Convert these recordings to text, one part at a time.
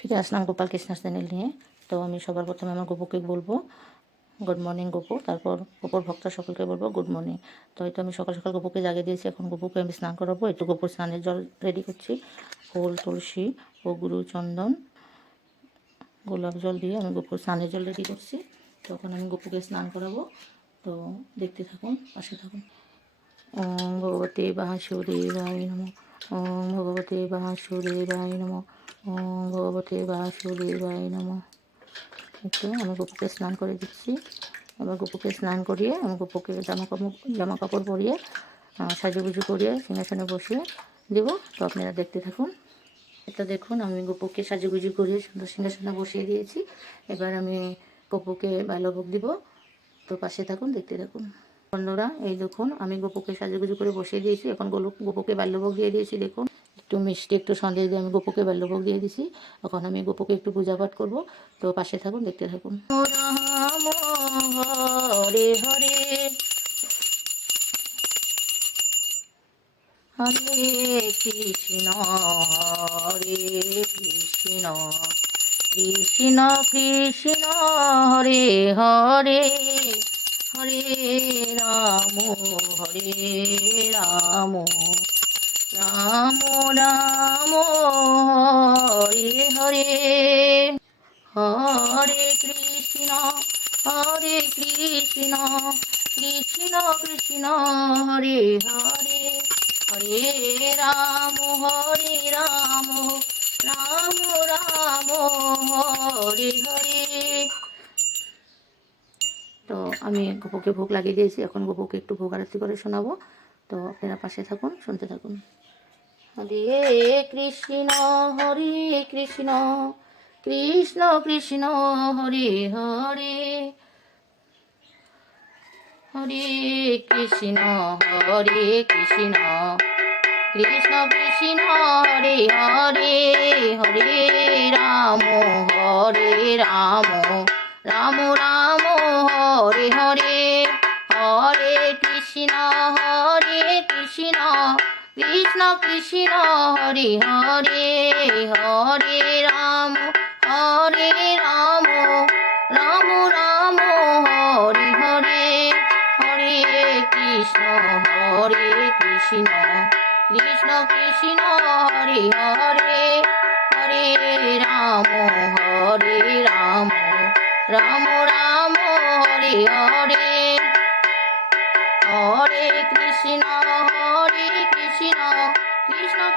ফিরে আসলাম গোপাল কৃষ্ণা চ্যানেল নিয়ে। তো আমি সবার প্রথমে আমার গপুকে বলবো গুড মর্নিং গপু, তারপর গপুর ভক্ত সকলকে বলবো গুড মর্নিং। তো হয়তো আমি সকাল সকাল গপুকে জাগিয়ে দিয়েছি, এখন গপুকে আমি স্নান করাবো। একটু গপুর স্নানের জল রেডি করছি, ফুল, তুলসী, অগুরু, চন্দন, গোলাপ জল দিয়ে আমি গপুর স্নানের জল রেডি করছি। তখন আমি গপুকে স্নান করাবো, তো দেখতে থাকুন, পাশে থাকুন। ওম ভগবতে বাসুদেবায় নমঃ। ওম ভগবতে বাসুদেবায় নমঃ। ওম ভগবতে বাসুদেবায় নমঃ। একটু আমি গপুকে স্নান করে দিচ্ছি। এবার গপুকে স্নান করিয়ে আমি গপুকে জামা কাপড় পরিয়ে সাজুগুজু করিয়ে সিংহাসনে বসিয়ে দেব। তো আপনারা দেখতে থাকুন। এটা দেখুন, আমি গপুকে সাজুগুজু করিয়ে সুন্দর সিংহাসনে বসিয়ে দিয়েছি। এবার আমি গপুকে বাল্যভোগ দিব। তো পাশে থাকুন, দেখতে থাকুন। বন্ধুরা, এই দেখুন আমি গপুকে সাজুগুজু করে বসিয়ে দিয়েছি। এখন গপুকে বাল্যভোগ দিয়ে দিয়েছি। দেখুন, একটু মিষ্টি, একটু সন্দেশ দিয়ে আমি গপুকে বাল্যভোগ দিয়ে দিয়েছি। এখন আমি গপুকে একটু পূজা পাঠ করবো। তো পাশে থাকুন, দেখতে থাকুন। রাম হরে হরে, হরে কৃষ্ণ হরে কৃষ্ণ, কৃষ্ণ কৃষ্ণ হরে হরে, হরে রাম হরে রাম, রাম রাম হরে হরে, হরে কৃষ্ণ কৃষ্ণ কৃষ্ণ হরে হরে, হরে রাম রাম রাম হরে হরে। তো আমি গপুকে ভোগ লাগিয়ে দিয়েছি। এখন গপুকে একটু ভোগ আরতি করে শোনাবো। তো আপনারা পাশে থাকুন, শুনতে থাকুন। হরে কৃষ্ণ কৃষ্ণ কৃষ্ণ হরে হরে, হরে কৃষ্ণ কৃষ্ণ কৃষ্ণ হরে হরে, হরে রাম রাম রাম হরে হরে, হরে কৃষ্ণ কৃষ্ণ কৃষ্ণ হরে হরে, হরে রাম রাম রাম হরে হরে, হরে কৃষ্ণ কৃষ্ণ কৃষ্ণ হরে হরে, হরে রাম রাম রাম হরে হরে, হরে কৃষ্ণ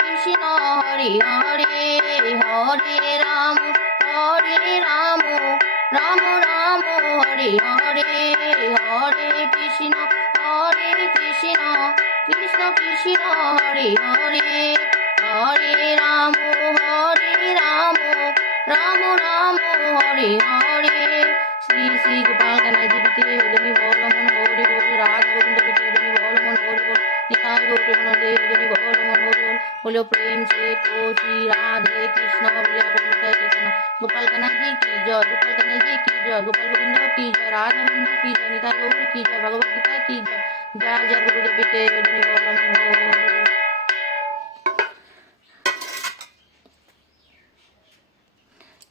কৃষ্ণ হরে হরে, হরে রাম রাম হরে হরে, হরে কৃষ্ণ কৃষ্ণ হরে হরে, হরে রাম রাম হরে হরে। শ্রী শ্রী গোপাল কানাইজি বিতে হরি বল মন হরি বল, রাধা গোবিন্দ বিতে হরি বল মন হরি বল, নিতাই গৌর নন্দে হরি বল মন হরি বল। बोलो प्रेम से कोसी राधे कृष्ण प्रिया कृष्ण, गोपाल कान्हा की जय, गोपाल कान्हा की जय, गोपाल गोविंद की जय, राधा गोविंद की जय, निताई गौर की जय, भगवत गीता की जय। जय जय गुरुदेव बेटे हरि बोल।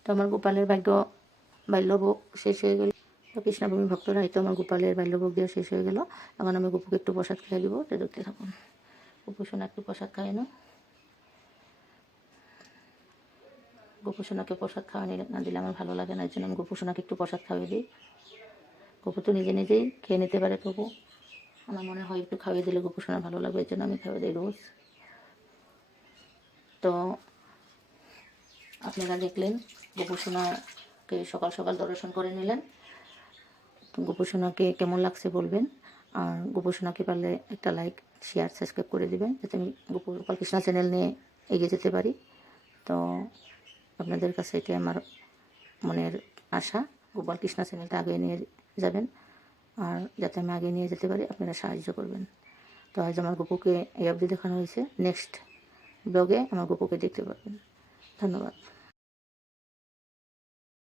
তো আমার গোপালের বাল্যভোগ শেষ হয়ে গেল। তো কৃষ্ণভূমি ভক্তরা, হয়তো আমার গোপালের বাল্যভোগ দেওয়া শেষ হয়ে গেল। এখন আমি গপুকে একটু প্রসাদ খাইয়ে দেবো। তো দেখতে থাকুন। গপু সোনা একটু প্রসাদ খায় না, গপু সোনাকে প্রসাদ খাওয়া না দিলে আমার ভালো লাগে না, এর জন্য আমি গপু সোনাকে একটু প্রসাদ খাওয়াই দিই। গপু তো নিজেই খেয়ে নিতে পারে, তবু আমার মনে হয় একটু খাওয়াই দিলে গপু সোনা ভালো লাগবে, এর জন্য আমি খাওয়াই দিই রোজ। তো আপনারা দেখলেন, গপু সোনাকে সকাল সকাল দর্শন করে নিলেন। গপু সোনাকে কেমন লাগছে বলবেন, আর গপু সোনাকে পারলে একটা লাইক, শেয়ার, সাবস্ক্রাইব করে দিবেন, যাতে আমি গোপাল কৃষ্ণা চ্যানেল নিয়ে এগিয়ে যেতে পারি। তো আপনাদের কাছে এটাই আমার মনের আশা, গোপাল কৃষ্ণা চ্যানেলটা আগে নিয়ে যাবেন, আর যাতে আমি আগে নিয়ে যেতে পারি আপনারা সাহায্য করবেন। তো আজ আমার গপুকে এই অবধি দেখানো হয়েছে। নেক্সট ব্লগে আমার গপুকে দেখতে পারবেন। ধন্যবাদ।